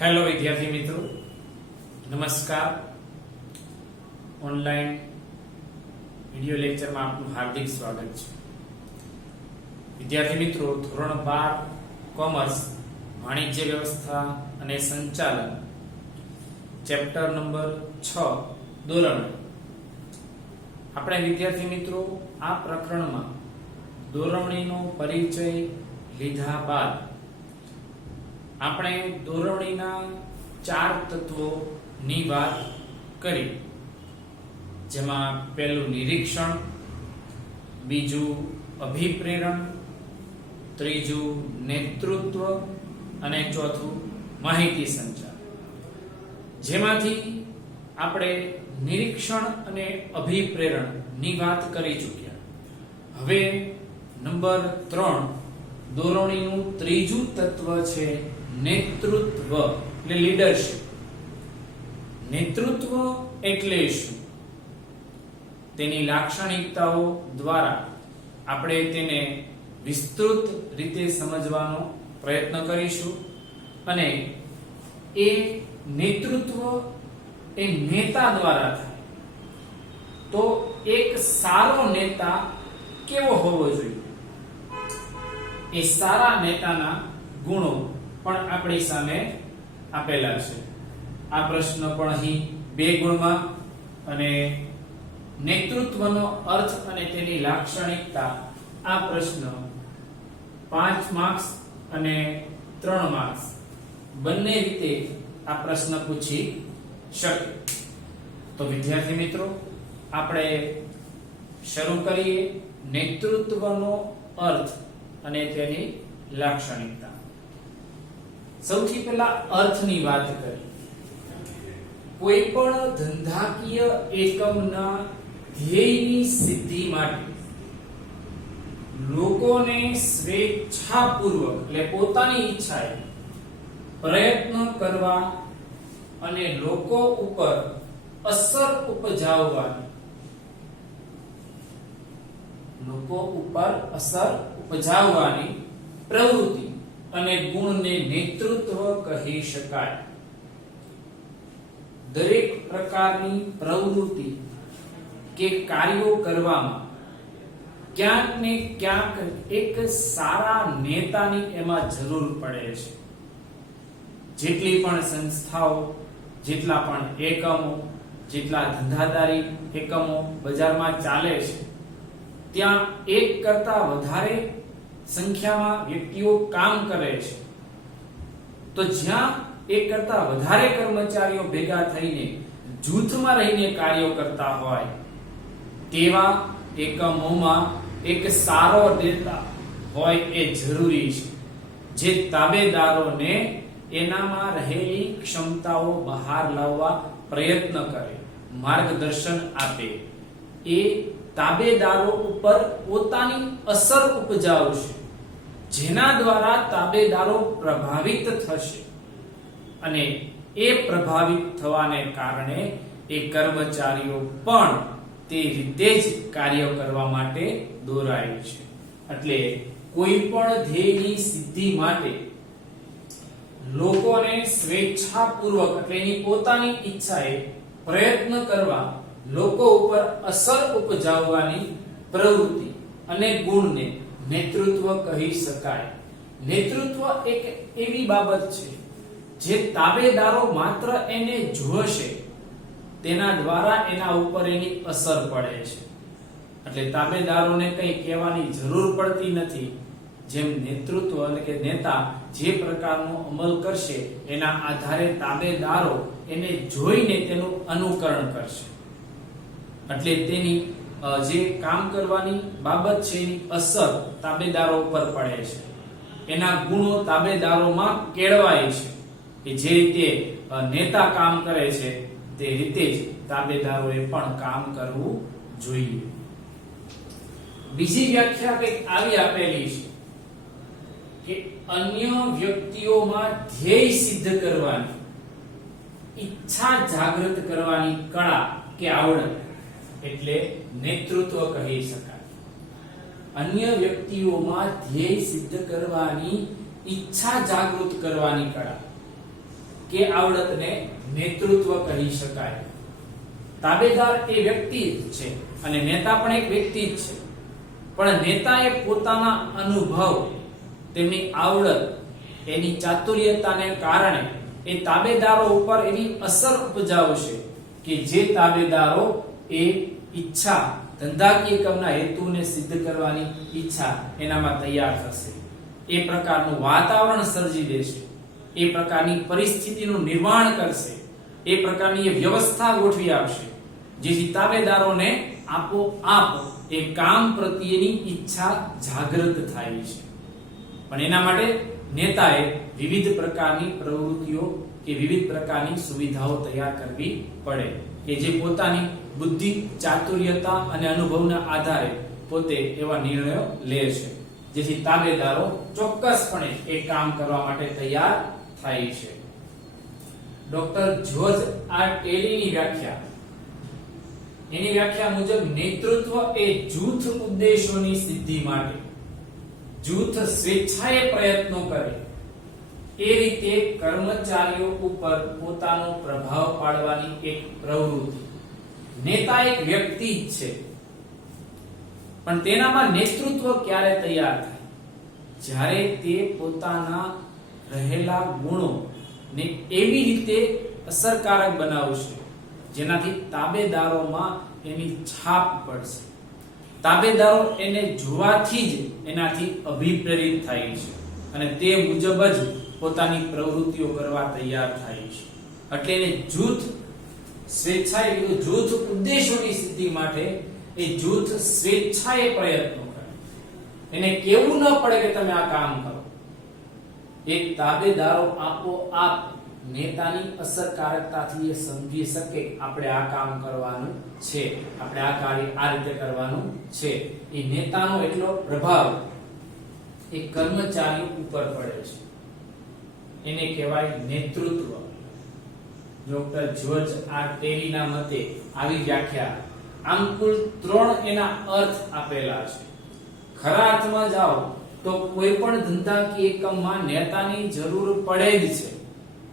Hello વિદ્યાર્થી મિત્રો, નમસ્કાર. ઓનલાઈન વિડિયો લેક્ચરમાં આપનું હાર્દિક સ્વાગત છે. વિદ્યાર્થી મિત્રો, ધોરણ 12 કોમર્સ વાણિજ્ય વ્યવસ્થા અને સંચાલન ચેપ્ટર નંબર 6 દોરવણી. આપણે વિદ્યાર્થી મિત્રો આ પ્રકરણમાં દોરવણીનો પરિચય લીધા બાદ આપણે દોરવણીના 4 તત્વોની વાત કરી, જેમાં પહેલું નિરીક્ષણ, બીજું અભિપ્રેરણ, ત્રીજું નેતૃત્વ અને ચોથું માહિતી સંચાર. જેમાંથી આપણે નિરીક્ષણ અને અભિપ્રેરણ ની વાત કરી ચૂક્યા. હવે નંબર 3 દોરવણીનું ત્રીજું તત્વ છે નેતૃત્વ એટલે લીડરશિપ. નેતૃત્વ એટલે શું, તેની લાક્ષણિકતાઓ દ્વારા આપણે તેને વિસ્તૃત રીતે સમજવાનો પ્રયત્ન કરીશું. અને એ નેતૃત્વ એ નેતા દ્વારા થાય તો એક સારો નેતા કેવો હોવો જોઈએ, એ સારા નેતાના ગુણો પણ આપણી સામે આપેલા છે. આ પ્રશ્ન પણ અહીં 2 ગુણમાં અને નેતૃત્વનો અર્થ અને તેની લાક્ષણિકતા આ પ્રશ્ન 5 માર્ક્સ અને 3 માર્ક્સ બંને રીતે આ પ્રશ્ન પૂછી શકે. તો વિદ્યાર્થી મિત્રો, આપણે શરૂ કરીએ નેતૃત્વનો અર્થ અને તેની લાક્ષણિકતા. સૌથી પહેલા અર્થની વાત કરીએ. કોઈ પણ ધંધાકીય એકમના ધ્યેયની સિદ્ધિ માટે લોકોને સ્વેચ્છાપૂર્વક એટલે પોતાની ઈચ્છાએ પ્રયત્ન કરવા અને લોકો ઉપર અસર ઉપજાવવાની પ્રવૃત્તિ અને ગુણને નેતૃત્વ કહી શકાય. દરેક પ્રકારની પ્રવૃત્તિ કે કાર્યો કરવામાં ક્યાંક ને ક્યાંક એક સારા નેતાની એમાં જરૂર પડે છે. જેટલી પણ સંસ્થાઓ, જેટલા પણ એકમો, જેટલા ધંધાદારી એકમો બજારમાં ચાલે છે, ત્યાં એક કરતા વધારે સંખ્યામાં વ્યક્તિઓ કામ કરે છે. તો જ્યાં એક કરતા વધારે કર્મચારીઓ ભેગા થઈને જૂથમાં રહીને કાર્યો કરતા હોય તેવા એકમોમાં એક સારો નેતા હોય એ જરૂરી છે, જે તાબેદારોને એનામાં રહેલી ક્ષમતાઓ બહાર લાવવા પ્રયત્ન કરે, માર્ગદર્શન આપે, એ તાબેદારો ઉપર પોતાની અસર ઉપજાવશે, જેના દ્વારા તાબેદારો પ્રભાવિત થશે અને એ પ્રભાવિત થવાને કારણે એ કર્મચારીઓ પણ તે રીતે જ કાર્ય કરવા માટે દોરાય છે. એટલે કોઈ પણ ધ્યેયની સિદ્ધિ માટે લોકોને સ્વેચ્છાપૂર્વક એટલે એની પોતાની ઈચ્છાએ પ્રયત્ન કરવા, લોકો ઉપર અસર ઉપજાવવાની પ્રવૃત્તિ અને ગુણને નેતૃત્વ કહી શકાય. નેતૃત્વ એક એવી બાબત છે જે તાબેદારો માત્ર એને જોશે, તેના દ્વારા એના ઉપર એની અસર પડે છે. એટલે તાબેદારોને કંઈ કહેવાની જરૂર પડતી નથી. જેમ નેતૃત્વ એટલે કે નેતા જે પ્રકારનો અમલ કરશે એના આધારે તાબેદારો એને જોઈને તેનું અનુકરણ કરશે. એટલે તેની જે કામ કરવાની બાબત છે એની અસર તાબેદારો પર પડે છે. એના ગુણો તાબેદારોમાં કેળવાય છે કે જે રીતે નેતા કામ કરે છે તે રીતે જ તાબેદારોએ પણ કામ કરવું જોઈએ. બીજી વ્યાખ્યા કંઈક આવી આપેલી છે કે અન્ય વ્યક્તિઓમાં ધ્યેય સિદ્ધ કરવાની, ઈચ્છા જાગૃત કરવાની કળા કે આવડત એટલે નેતૃત્વ કહી શકાય. અન્ય વ્યક્તિઓમાં ધ્યેય સિદ્ધ કરવાની ઈચ્છા જાગૃત કરવાની કળા કે આવડતને નેતૃત્વ કહી શકાય. તાબેદાર એ વ્યક્તિ જ છે અને નેતા પણ એક વ્યક્તિ જ છે, પણ નેતાએ પોતાના અનુભવ, તેમની આવડત, એની ચાતુર્યતાને કારણે એ તાબેદારો ઉપર એવી અસર ઉપજાવશે કે જે તાબેદારો એ ઈચ્છા, ધંધાકીય કામના હેતુને સિદ્ધ કરવાની ઈચ્છા એનામાં તૈયાર થશે. એ પ્રકારનું વાતાવરણ સર્જી દેશે, એ પ્રકારની પરિસ્થિતિનું નિર્માણ કરશે, એ પ્રકારની વ્યવસ્થા ગોઠવી આપશે જેથી તાબેદારોને આપોઆપ એ કામ પ્રત્યેની ઈચ્છા જાગૃત થાય છે. પણ એના માટે નેતાએ વિવિધ પ્રકારની પ્રવૃત્તિઓ કે વિવિધ પ્રકારની સુવિધાઓ તૈયાર કરવી પડે કે જે પોતાની બુદ્ધિ, ચાતુર્યતા અને અનુભવના આધારે પોતે એવા નિર્ણયો લે છે જેથી તાબેદારો ચોક્કસપણે એ કામ કરવા માટે તૈયાર થાય છે. ડોક્ટર જ્યોર્જ આર ટેરીની વ્યાખ્યા મુજબ નેતૃત્વ એ જૂથ ઉદ્દેશોની સિદ્ધિ માટે જૂથ સ્વેચ્છાએ પ્રયત્નો કરે એ રીતે કર્મચારીઓ ઉપર પોતાનો પ્રભાવ પાડવાની એક પ્રવૃત્તિ. નેતા એક વ્યક્તિ જ છે, પણ તેનામાં નેતૃત્વ ક્યારે તૈયાર થાય? જ્યારે તે પોતાના રહેલા ગુણો ને એવી રીતે અસરકારક બનાવશે જેનાથી તાબેદારોમાં એની છાપ પડશે. તાબેદારો એને જોવાથી જ એનાથી અભિપ્રેરિત થાય છે અને તે મુજબ જ પોતાની પ્રવૃત્તિઓ કરવા તૈયાર થાય છે. એટલે એને જૂથ સ્વેચ્છાએ, જૂથ ઉદ્દેશોની સિદ્ધિ માટે એ જૂથ સ્વેચ્છાએ પ્રયત્નો કરે. એને કેવું ન પડે કે તમે આ કામ કરો. એક તાબેદારો આપોઆપ નેતાની અસરકારકતાથી એ સમજી શકે આપણે આ કામ કરવાનું છે, આપણે આ કાર્ય આ રીતે કરવાનું છે. એ નેતાનો એટલો પ્રભાવ એ કર્મચારીઓ ઉપર પડે છે. એને કહેવાય નેતૃત્વ. ડોક્ટર જ્યોર્જ આર ટેરીના મતે આવી વ્યાખ્યા, આમ કુલ 3 એના અર્થ આપેલા છે. ખરા અર્થમાં જાઓ તો કોઈ પણ ધંધાકીય એકમમાં નેતાની જરૂર પડે જ છે,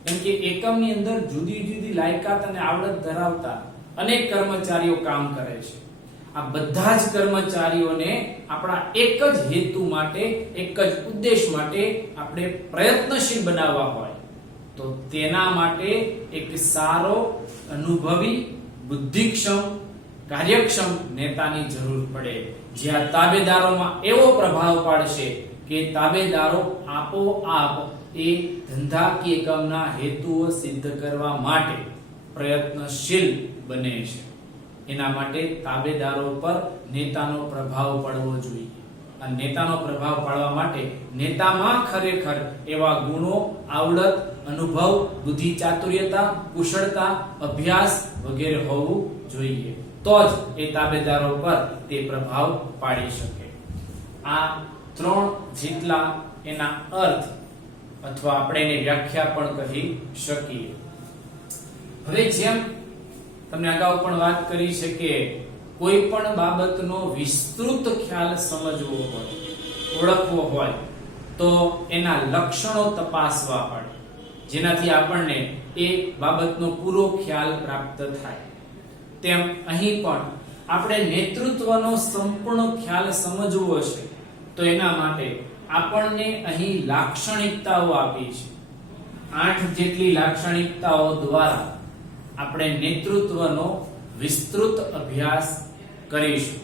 કેમ કે એકમની અંદર જુદી જુદી લાયકાત અને આવડત ધરાવતા અનેક કર્મચારીઓ કામ કરે છે. આ બધા જ કર્મચારીઓને આપણા એક જ હેતુ માટે, એક જ ઉદ્દેશ માટે આપણે પ્રયત્નશીલ બનાવવા હોય તો તેના માટે એક સારો, અનુભવી, બુદ્ધિક્ષમ, કાર્યક્ષમ નેતાની જરૂર પડે જે આ તાબેદારોમાં એવો પ્રભાવ પાડશે કે તાબેદારો આપોઆપ એ ધંધાકીય કામના હેતુઓ સિદ્ધ કરવા માટે પ્રયત્નશીલ બને છે. એના માટે તાબેદારો પર નેતાનો પ્રભાવ પડવો જોઈએ. અને નેતાનો પ્રભાવ પાડવા માટે નેતામાં ખરેખર એવા ગુણો, આવડત, અનુભવ, બુદ્ધિ, ચાતુર્યતા, કુશળતા, અભ્યાસ વગેરે હોવું જોઈએ. તો જ એ તાબેદારો પર તે પ્રભાવ પાડી શકે. આ 3 જેટલા એના અર્થ અથવા આપણે એને વ્યાખ્યા પણ કહી શકીએ. હવે જેમ તમને અગાઉ પણ વાત કરી છે કે કોઈ પણ બાબતનો વિસ્તૃત ખ્યાલ સમજવો હોય, ઓળખવો હોય તો એના લક્ષણો તપાસવા પડે જેનાથી આપણને એ બાબતનો પૂરો ખ્યાલ પ્રાપ્ત થાય. તેમ અહીં પણ આપણે નેતૃત્વનો સંપૂર્ણ ખ્યાલ સમજવો છે તો એના માટે આપણને અહીં લાક્ષણિકતાઓ આપી છે. 8 જેટલી લાક્ષણિકતાઓ દ્વારા આપણે નેતૃત્વનો વિસ્તૃત અભ્યાસ કરીશું.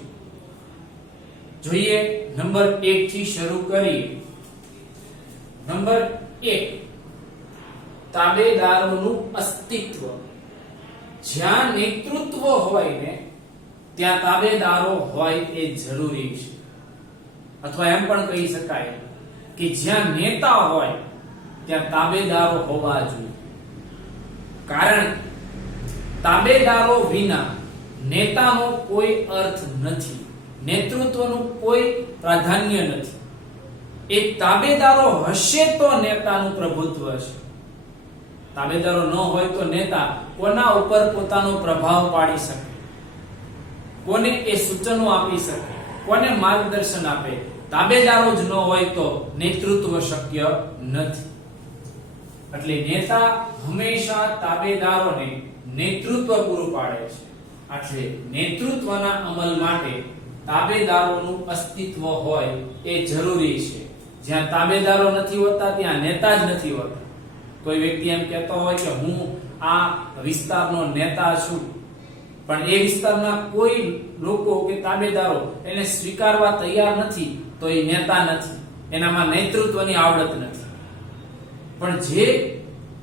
જોઈએ નંબર 1 થી શરૂ કરીએ. નંબર 1, તાબેદારોનું અસ્તિત્વ. જ્યાં નેતૃત્વ હોય ને ત્યાં તાબેદારો હોય એ જરૂરી છે. અથવા એમ પણ કહી શકાય કે જ્યાં નેતા હોય ત્યાં તાબેદારો હોવા જોઈએ. કારણ તાબેદારો વિના નેતાનો કોઈ અર્થ નથી, નેતૃત્વનું કોઈ પ્રાધાન્ય નથી. એ તાબેદારો હશે તો નેતાનું પ્રભુત્વ હશે. તાબેદારો ન હોય તો નેતા કોના ઉપર પોતાનો પ્રભાવ પાડી શકે, કોને એ સૂચનો આપી શકે, કોને માર્ગદર્શન આપે? તાબેદારો જ ન હોય તો નેતૃત્વ શક્ય નથી. એટલે નેતા હંમેશા તાબેદારોને નેતૃત્વ પૂરું પાડે છે. એટલે નેતૃત્વના અમલ માટે તાબેદારોનું અસ્તિત્વ હોય એ જરૂરી છે. જ્યાં તાબેદારો નથી હોતા ત્યાં નેતા જ નથી હોતા. કોઈ વ્યક્તિ એમ કહેતો હોય કે હું આ વિસ્તારનો નેતા છું, પણ એ વિસ્તારના કોઈ લોકો કે તાબેદારો એને સ્વીકારવા તૈયાર નથી, તો એ નેતા નથી, એનામાં નેતૃત્વની આવડત નથી. પણ જે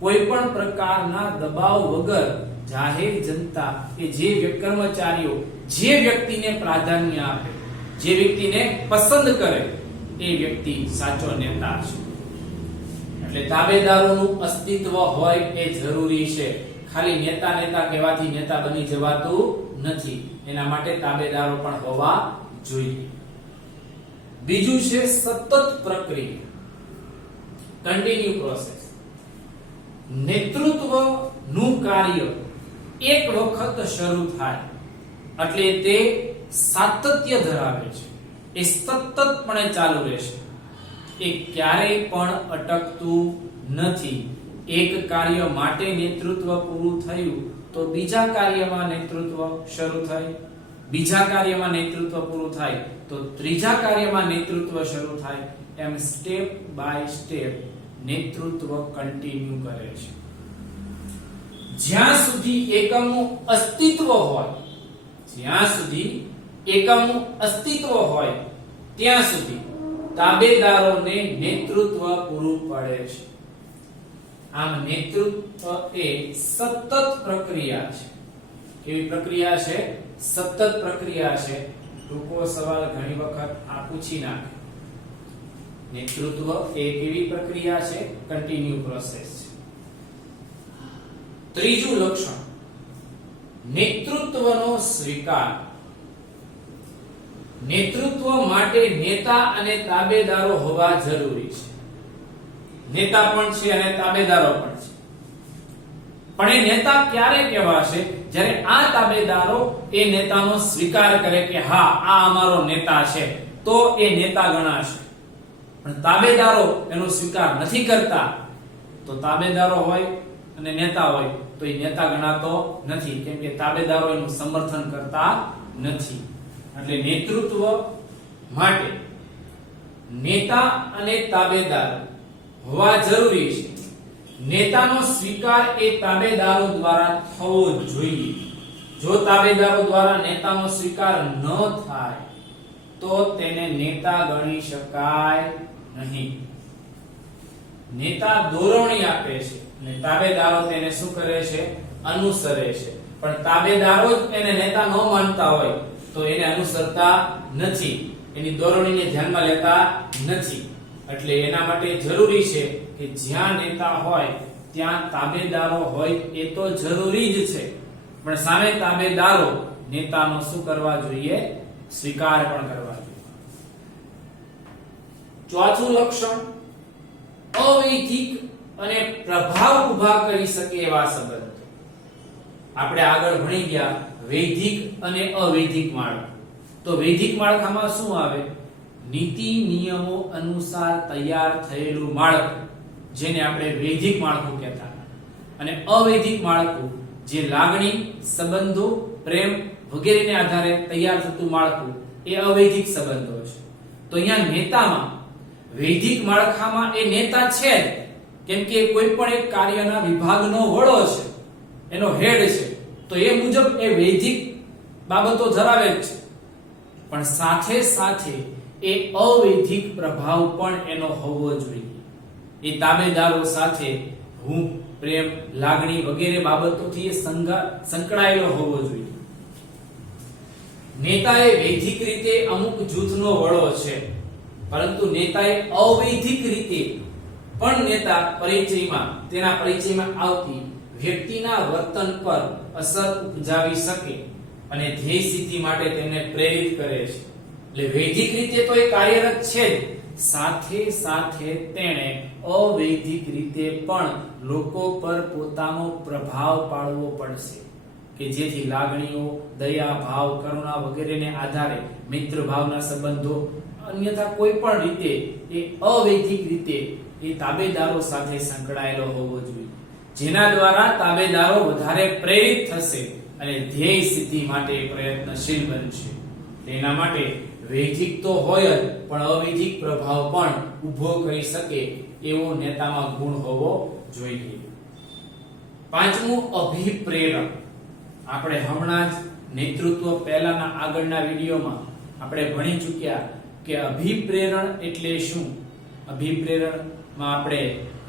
કોઈ પણ પ્રકારના દબાવ વગર જાહેર જનતા કે જે કર્મચારીઓ જે વ્યક્તિને પ્રાધાન્ય આપે, જે વ્યક્તિને પસંદ કરે, એ વ્યક્તિ સાચો નેતા છે. એટલે તાબેદારોનું અસ્તિત્વ હોય એ જરૂરી છે. ખાલી નેતા નેતા કહેવાથી નેતા બની જવાતું નથી. એના માટે તાબેદારો પણ હોવા જોઈએ. બીજું છે સતત પ્રક્રિયા, કન્ટિન્યુ પ્રોસેસ. નેતૃત્વનું કાર્ય એક વખત શરૂ થાય એટલે તે સાતત્ય ધરાવે છે, એ સતતપણે ચાલુ રહેશે, એ ક્યારેય પણ અટકતું નથી. એક કાર્ય માટે નેતૃત્વ પૂરું થયું તો બીજા કાર્યમાં નેતૃત્વ શરૂ થાય, બીજા કાર્યમાં નેતૃત્વ પૂરું થાય તો ત્રીજા કાર્યમાં નેતૃત્વ શરૂ થાય. એમ સ્ટેપ બાય સ્ટેપ નેતૃત્વ કન્ટિન્યુ કરે છે. જ્યાં સુધી એકમનું અસ્તિત્વ હોય, જ્યાં સુધી એકમનું અસ્તિત્વ હોય ત્યાં સુધી તાબેદારોને નેતૃત્વ પૂરું પડે છે. આમ નેતૃત્વ એ સતત પ્રક્રિયા છે. કેવી પ્રક્રિયા છે? સતત પ્રક્રિયા છે. લોકો સવાલ ઘણી વખત આ પૂછી નાખે. નેતૃત્વ એ કેવી પ્રક્રિયા છે? કન્ટિન્યુ પ્રોસેસ છે. ત્રીજું લક્ષણ, નેતૃત્વનો સ્વીકાર. નેતૃત્વ માટે નેતા અને તાબેદારો હોવા જરૂરી છે. નેતા પણ છે અને તાબેદારો પણ છે. પણ એ નેતા ક્યારે કહેવાશે? જ્યારે આ તાબેદારો એ નેતાનો સ્વીકાર કરે કે હા, આ અમારો નેતા છે, તો એ નેતા ગણાશે. પણ તાબેદારો એનો સ્વીકાર નથી કરતા તો તાબેદારો હોય અને નેતા હોય તો એ નેતા ગણાતો નથી, કેમ કે તાબેદારો એનું સમર્થન કરતા નથી. એટલે નેતૃત્વ માટે નેતા અને તાબેદાર હોવા જરૂરી છે. નેતાનો સ્વીકાર એ તાબેદારો દ્વારા થવો જોઈએ. જો તાબેદારો દ્વારા નેતાનો સ્વીકાર ન થાય તો તેને નેતા ગણી શકાય નહીં. નેતા દોરવણી આપે છે અને તાબેદારો તેને શું કરે છે? અનુસરે છે. પણ તાબેદારો જ એને નેતા ન માનતા હોય તો એને અનુસરતા નથી, એની દોરવણીને ધ્યાનમાં લેતા નથી. એટલે એના માટે જરૂરી છે કે જ્યાં નેતા હોય ત્યાં તાબેદારો હોય એ તો જરૂરી જ છે, પણ સામે તાબેદારો નેતાનો શું કરવા જોઈએ? સ્વીકાર પણ કરવા જોઈએ. ચોથું લક્ષણ, અવૈધિક અને પ્રભાવ ઉભા કરી શકે એવા સંબંધો. આપણે આગળ ભણી ગયા વૈધિક અને અવૈધિક માળખું. તો વૈધિક માળખામાં શું આવે? નીતિ નિયમો અનુસાર તૈયાર થયેલું માળખું, જેને આપણે વૈધિક માળખું કહેતા. અને અવૈધિક માળખું જે લાગણી, સંબંધો, પ્રેમ વગેરેને આધારે તૈયાર થતું માળખું, એ અવૈધિક સંબંધો છે. તો અહીંયા નેતામાં, વૈધિક માળખામાં એ નેતા છે જ, કેમ કે કોઈ પણ એક કાર્યના વિભાગનો વડો છે, એનો હેડ છે, તો એ મુજબ એ વૈધિક બાબતો ધરાવે જ છે. પણ સાથે સાથે એ અવૈધિક પ્રભાવ પણ એનો હોવો જોઈએ. એ તાબેદારો સાથે હું, પ્રેમ, લાગણી વગેરે બાબતોથી એ સંકળાયેલો હોવો જોઈએ. નેતા એ વૈધિક રીતે અમુક જૂથનો વડો છે, પરંતુ નેતાએ અવૈધિક રીતે પણ નેતા પરિચયમાં, તેના પરિચયમાં આવતી વ્યક્તિના વર્તન પર અસર ઉપજાવી શકે અને ધ્યેય સિદ્ધિ માટે તેમને પ્રેરિત કરે છે. એટલે વૈધિક રીતે તો એ કાર્યરત છે જ, સાથે સાથે તેણે અવૈધિક રીતે પણ લોકો પર પોતાનો પ્રભાવ પાડવો પડશે કે જેથી લાગણીઓ, દયા, ભાવ, કરુણા વગેરેને આધારે મિત્ર ભાવના સંબંધો, અન્યથા કોઈ પણ રીતે એ અવૈધિક રીતે એ તાબેદારો સાથે સંકળાયેલો હોવો જોઈએ, જેના દ્વારા તાબેદારો વધારે પ્રેરિત થશે અને ધ્યેય સિદ્ધિ માટે પ્રયત્નશીલ બનશે. તેના માટે વૈધિક તો હોય જ, પણ અવૈધિક પ્રભાવ પણ ઊભો કરી શકે એવો નેતામાં ગુણ હોવો જોઈએ. પાંચમું, અભિપ્રેરક. આપણે હમણાં જ નેતૃત્વ પહેલાના આગળના વિડીયોમાં આપણે ભણી ચૂક્યા કે અભિપ્રેરણ એટલે શું. અભિપ્રેરણમાં આપણે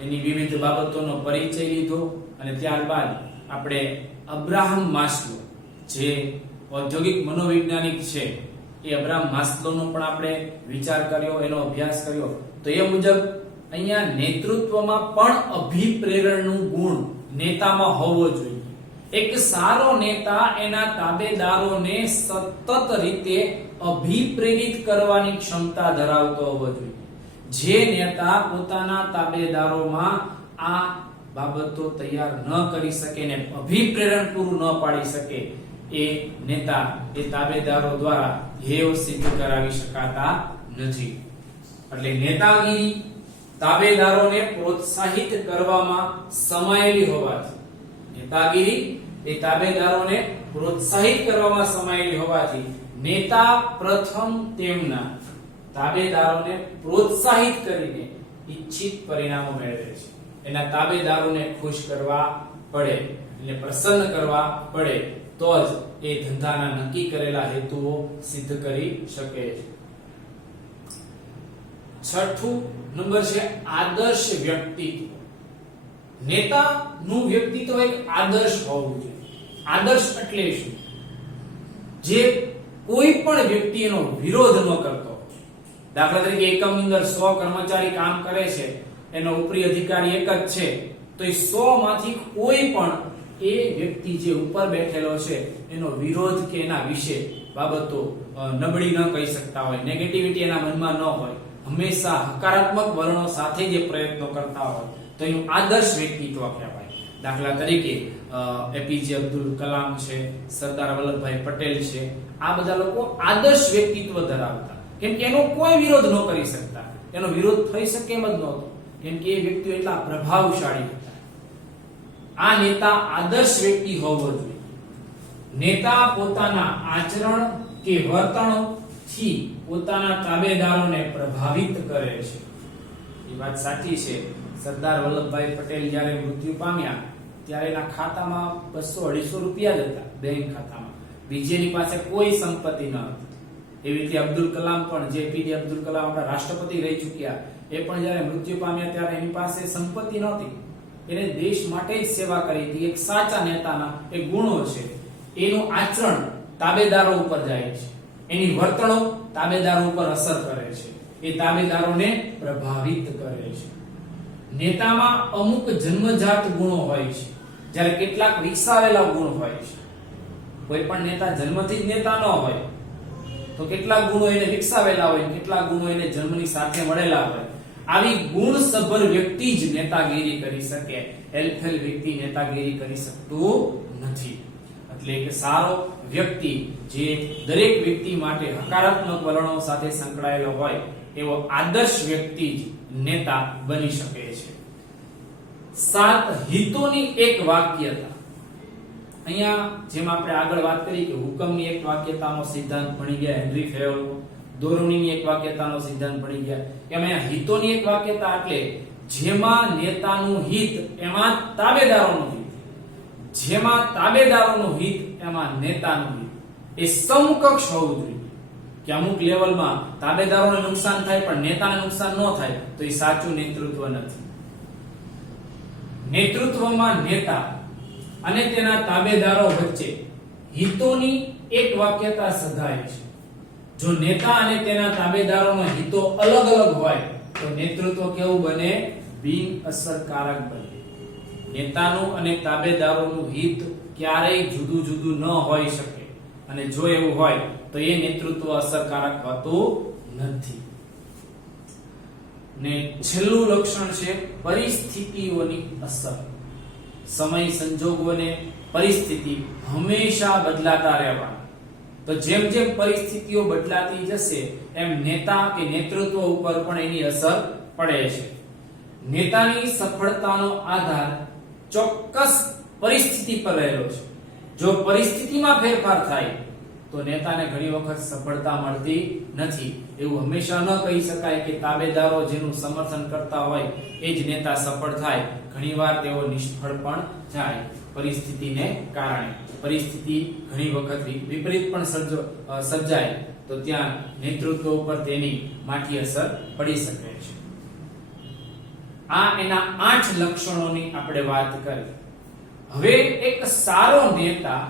એની વિવિધ બાબતોનો પરિચય લીધો અને ત્યારબાદ આપણે અબ્રાહમ માસ્લો જે ઔદ્યોગિક મનોવૈજ્ઞાનિક છે એ અબ્રાહમ માસ્લોનો પણ આપણે વિચાર કર્યો, એનો અભ્યાસ કર્યો. તો એ મુજબ અહીંયા નેતૃત્વમાં પણ અભિપ્રેરણનું ગુણ નેતામાં હોવો જોઈએ. એક સારો નેતા એના તાબેદારોને સતત રીતે અભિપ્રેરિત કરવાની ક્ષમતા ધરાવતો હોવો જોઈએ. જે નેતા પોતાના તાબેદારોમાં આ બાબતો તૈયાર ન કરી શકે ને અભિપ્રેરણ પૂરું ન પાડી શકે, એ નેતા એ તાબેદારો દ્વારા ધ્યેયો સિદ્ધ કરાવી શકાતા નથી. એટલે નેતાગીરી તાબેદારોને પ્રોત્સાહિત કરવામાં સમાયેલી હોવાથી, નેતાગીરી એ તાબેદારોને પ્રોત્સાહિત કરવામાં સમાયેલી હોવાથી નેતા પ્રથમ તેમના તાબેદારોને પ્રોત્સાહિત કરીને ઈચ્છિત પરિણામો મેળવે છે. એના તાબેદારોને ખુશ કરવા પડે, એટલે પ્રસન્ન કરવા પડે, તો જ એ ધંધાના નક્કી કરેલા હેતુઓ સિદ્ધ કરી શકે છે. છઠ્ઠું નંબર છે આદર્શ વ્યક્તિત્વ. નેતાનું વ્યક્તિત્વ એક આદર્શ હોવું જોઈએ. આદર્શ એટલે શું? જે કોઈ પણ વ્યક્તિ એનો વિરોધ ન કરતો. દાખલા તરીકે એકમની અંદર 100 કર્મચારી કામ કરે છે, એનો ઉપરી અધિકારી એક જ છે, તો એ 100 માંથી કોઈ પણ એ વ્યક્તિ જે ઉપર બેઠેલો છે એનો વિરોધ કે એના વિશે બાબતો નબળી ન કહી શકતા હોય, નેગેટિવિટી એના મનમાં ન હોય, હંમેશા હકારાત્મક વલણો સાથે જે પ્રયત્નો કરતા હોય, તો એનું આદર્શ વ્યક્તિત્વ કહેવાય. દાખલા તરીકે એપીજે અબ્દુલ કલામ છે, સરદાર વલ્લભભાઈ પટેલ છે, આ બધા લોકો આદર્શ વ્યક્તિત્વ ધરાવતા, કેમ કે એનો કોઈ વિરોધ ન કરી શકતા, એનો વિરોધ થઈ શકે એમ જ નહોતો, કેમ કે એ વ્યક્તિઓ એટલા પ્રભાવશાળી હતા. આ નેતા આદર્શ વ્યક્તિ હોવો જોઈએ. નેતા પોતાના આચરણ કે વર્તણથી પોતાના તાબેદારોને પ્રભાવિત કરે છે. એ વાત સાચી છે. સરદાર વલ્લભભાઈ પટેલ જ્યારે મૃત્યુ પામ્યા ત્યારે એના ખાતામાં 200-250 રૂપિયા જ હતા, બેંક ખાતામાં. બીજેની પાસે કોઈ સંપત્તિ ન હતી. એવી રીતે અબ્દુલ કલામ પણ, જે પીડી અબ્દુલ કલામ આપણા રાષ્ટ્રપતિ રહી ચૂક્યા, એ પણ જ્યારે મૃત્યુ પામ્યા ત્યારે એની પાસે સંપત્તિ નહોતી. એને દેશ માટે જ સેવા કરી હતી. એક સાચા નેતાના એ ગુણો છે. એનું આચરણ તાબેદારો ઉપર જાય છે, એની વર્તણૂક તાબેદારો ઉપર અસર કરે છે, એ તાબેદારોને પ્રભાવિત કરે છે. નેતામાં અમુક જન્મજાત ગુણો હોય છે, જ્યારે કેટલાક વિકસાવેલા ગુણ હોય છે. કોઈ પણ નેતા જન્મથી જ નેતા ન હોય, તો કેટલાક ગુણો એને વિકસાવેલા હોય, કેટલાક ગુણો એને જન્મની સાથે મળેલા હોય. આવી ગુણસભર વ્યક્તિ જ નેતાગીરી કરી શકે. હેલ્પફુલ વ્યક્તિ નેતાગીરી કરી શકતું નથી. એટલે એક સારો વ્યક્તિ જે દરેક વ્યક્તિ માટે હકારાત્મક વલણો સાથે સંકળાયેલો હોય એવો આદર્શ વ્યક્તિ જ નેતા બની શકે છે. 7 હિતોની એક વાક્યતા. અહીંયા જેમ આપણે આગળ વાત કરી કે હુકમની એક વાક્યતાનો સિદ્ધાંત ભણી ગયા હેનરી ફેવલનો, દોરણીની એક વાક્યતાનો સિદ્ધાંત ભણી ગયા, એમ અહીંયા હિતોની એક વાક્યતા એટલે જેમાં નેતાનું હિત એમાં તાબેદારોનું હિત, જેમાં તાબેદારોનું હિત એમાં નેતાનું હિત, એ સમકક્ષ હોવું જોઈએ. કે અમુક લેવલમાં તાબેદારોને નુકસાન થાય પણ નેતાને નુકસાન ન થાય, તો એ સાચું નેતૃત્વ નથી. નેતૃત્વમાં નેતા અને તેના તાબેદારો વચ્ચે હિતોની એક વાક્યતા સધાય છે. જો નેતા અને તેના તાબેદારોના હિતો અલગ અલગ હોય તો નેતૃત્વ કેવું બને? બિન અસરકારક બને. નેતાનું અને તાબેદારોનું હિત ક્યારેય જુદું જુદું ન હોઈ શકે, અને જો એવું હોય તો એ નેતૃત્વ અસરકારક હોતું નથી. ને છેલ્લું લક્ષણ છે પરિસ્થિતિઓની અસર. સમય, સંજોગોને પરિસ્થિતિ હંમેશા બદલાતા રહેવાના. તો જેમ જેમ પરિસ્થિતિઓ બદલાતી જશે એમ નેતા કે નેતૃત્વ ઉપર પણ એની અસર પડે છે. નેતાની સફળતાનો આધાર ચોક્કસ પરિસ્થિતિ પર રહેલો છે. જો પરિસ્થિતિમાં ફેરફાર થાય તો નેતાને ઘણી વખત સફળતા મળતી નથી. એવું હંમેશા ન કહી શકાય કે તાબેદારો જેનું સમર્થન કરતા હોય એ જ નેતા સફળ થાય. ઘણીવાર તેઓ નિષ્ફળ પણ જાય પરિસ્થિતિને કારણે. પરિસ્થિતિ ઘણી વખત વિપરીત પણ સર્જાય તો ત્યાં નેતૃત્વ ઉપર તેની માઠી અસર પડી શકે છે. આ એના 8 લક્ષણોની આપણે વાત કરી. હવે એક સારો નેતા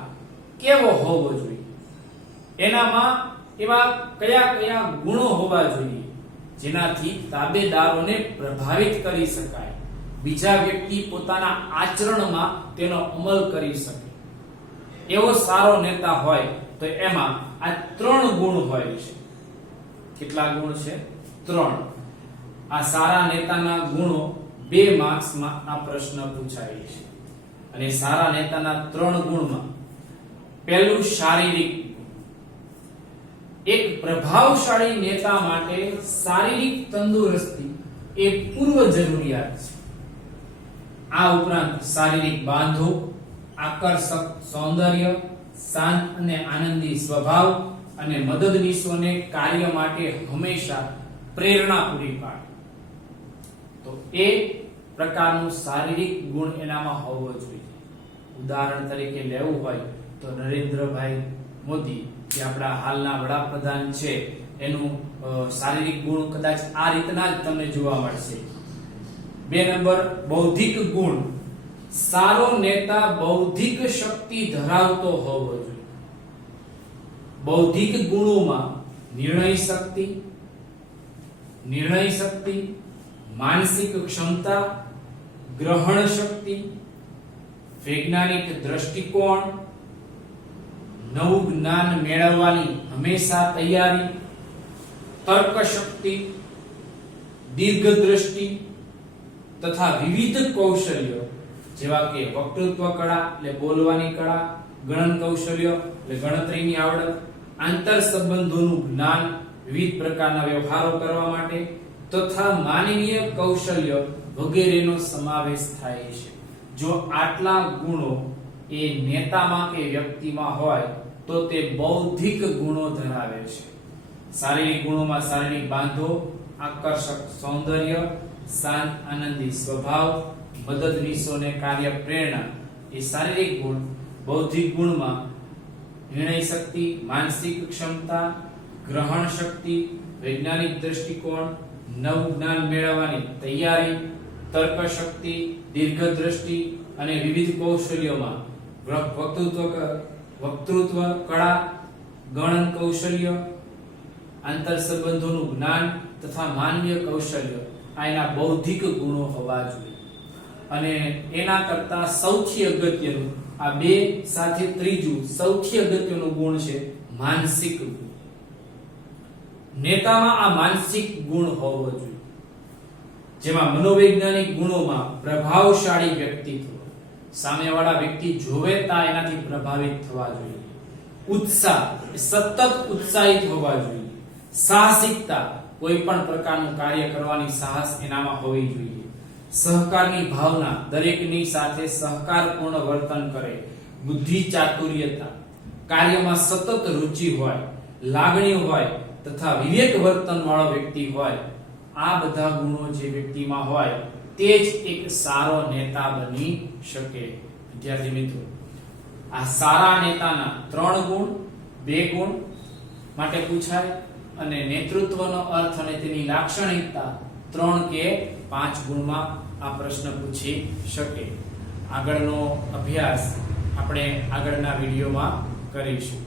કેવો હોવો જોઈએ, એનામાં એવા કયા કયા ગુણો હોવા જોઈએ જેનાથી તાબેદારોને પ્રભાવિત કરી શકાય, બીજા વ્યક્તિ પોતાના આચરણમાં તેનો અમલ કરી શકે. એવો સારો નેતા હોય તો એમાં આ 3 ગુણ હોય છે. કેટલા ગુણ છે? 3. આ સારા નેતાના ગુણો 2 માર્ક્સમાં આ પ્રશ્ન પૂછાય છે. અને સારા નેતાના 3 ગુણમાં પહેલું શારીરિક. એક પ્રભાવશાળી નેતા માટે શારીરિક તંદુરસ્તી એ પૂર્વ જરૂરિયાત છે. આ ઉપરાંત શારીરિક બાંધો, આકર્ષક સૌંદર્ય, શાંત અને આનંદી સ્વભાવ અને મદદનીશોને કાર્ય માટે હંમેશા પ્રેરણા પૂરી પાડે. તો એ પ્રકારનું શારીરિક ગુણ એનામાં હોવો જોઈએ. ઉદાહરણ તરીકે લેવું હોય તો નરેન્દ્રભાઈ મોદી જે આપણા હાલના વડાપ્રધાન છે એનું શારીરિક ગુણ કદાચ આ રીતના જ તમને જોવા મળશે. 2 નંબર બૌદ્ધિક ગુણ. સારો નેતા બૌદ્ધિક શક્તિ ધરાવતો હોવો જોઈએ. બૌદ્ધિક ગુણોમાં નિર્ણય શક્તિ, માનસિક ક્ષમતા, ગ્રહણ શક્તિ, વૈજ્ઞાનિક દ્રષ્ટિકોણ, નવું જ્ઞાન મેળવવાની હંમેશા તૈયારી, તર્ક શક્તિ, દીર્ઘદ્રષ્ટિ તથા વિવિધ કૌશલ્યો જેવા કે વક્તૃત્વ કળા એટલે બોલવાની કળા, ગણન કૌશલ્ય એટલે ગણતરીની આવડત, આંતર સંબંધોનું જ્ઞાન, વિવિધ પ્રકારના વ્યવહારો કરવા માટે તથા માનવીય કૌશલ્ય વગેરેનો સમાવેશ થાય છે. જો આટલા ગુણો એ નેતામાં કે વ્યક્તિમાં હોય તો તે બૌદ્ધિક ગુણો ધરાવે છે. શારીરિક ગુણોમાં શારીરિક બાંધો, આકર્ષક સૌંદર્ય, શાંત આનંદી સ્વભાવ, મદદનીશોને કાર્ય પ્રેરણા એ શારીરિક ગુણ. બૌદ્ધિક ગુણમાં નિર્ણય શક્તિ, માનસિક ક્ષમતા, ગ્રહણ શક્તિ, વૈજ્ઞાનિક દ્રષ્ટિકોણ, નવું જ્ઞાન મેળવવાની તૈયારી, તર્ક શક્તિ, દીર્ઘદ્રષ્ટિ અને વિવિધ કૌશલ્યોમાં વક્તૃત્વ કળા, ગણન કૌશલ્ય, આંતર સંબંધોનું જ્ઞાન તથા માનવીય કૌશલ્ય આ એના બૌદ્ધિક ગુણો હોવા જોઈએ. અને એના કરતા સૌથી અગત્યનું આ 2 સાથે ત્રીજું સૌથી અગત્યનું ગુણ છે માનસિક ગુણ. નેતામાં આ માનસિક ગુણ હોવો જોઈએ, જેમાં મનોવૈજ્ઞાનિક ગુણોમાં પ્રભાવશાળી વ્યક્તિત્વ, સામેવાળા વ્યક્તિ જોવે તા એનાથી પ્રભાવિત થવા જોઈએ. ઉત્સાહ, સતત ઉત્સાહિત હોવા જોઈએ. સાહસિકતા, કોઈ પણ પ્રકારનું કાર્ય કરવાની સાહસ એનામાં હોવી જોઈએ. સહકારની ભાવના, દરેકની સાથે સહકારપૂર્ણ વર્તન કરે. બુદ્ધિ ચાતુર્યતા, કાર્યમાં સતત રુચિ હોય, લાગણી હોય તથા વિવેક વર્તન વાળો વ્યક્તિ હોય. આ બધા ગુણો જે વ્યક્તિમાં હોય તે જ એક સારો નેતા બની શકે. વિદ્યાર્થી મિત્રો, આ સારા નેતાના 3 ગુણ 2 ગુણ માટે પૂછાય અને નેતૃત્વનો અર્થ અને તેની લાક્ષણિકતા 3 કે 5 ગુણમાં આ પ્રશ્ન પૂછી શકે. આગળનો અભ્યાસ આપણે આગળના વિડીયોમાં કરીશું.